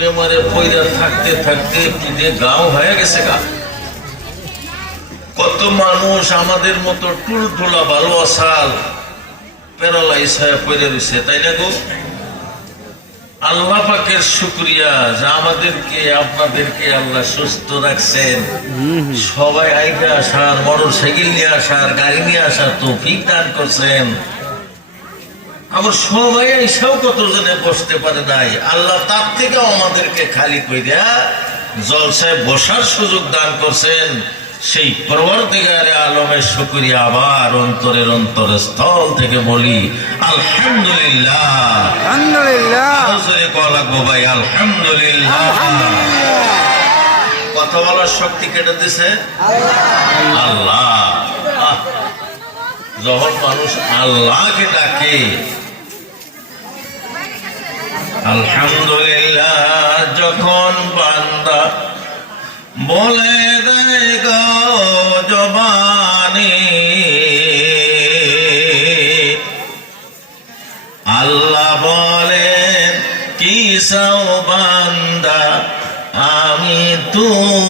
বেমারে পয়দা থাকতে থাকতে পিঠে গাও হয়ে গেছে গা। কত মানুষ আমাদের মতো টুলটুলা ভালো আসাল প্যারালাইজ হয়ে পড়ে রয়েছে, তাই না গো? আল্লাহ পাকের শুকরিয়া যে আমাদেরকে আপনাদেরকে আল্লাহ সুস্থ রাখছেন। সবাই আইকে আসার, মোটর সাইকেল নিয়ে আসার, গাড়ি নিয়ে আসার তৌফিক দান করছেন। আবার সবাই এসেও কতজনে বসতে পারে নাই, আল্লাহ তার থেকেও আমাদেরকে খালি কইরা জলসায় বসার সুযোগ দান করছেন। সেই পরওয়ারদিগারে আলমের শুকরিয়া আবার অন্তরের অন্তরস্থল থেকে বলি আলহামদুলিল্লাহ। ভাই আলহামদুলিল্লাহ। কথা বলার শক্তি কেটে দিছে আল্লাহ। যখন মানুষ আল্লাহকে ডাকে আলহামদুলিল্লাহ, যখন বান্দা বলে দেয় গো জবানে আল্লাহ বলেন কি চাও বান্দা আমি তো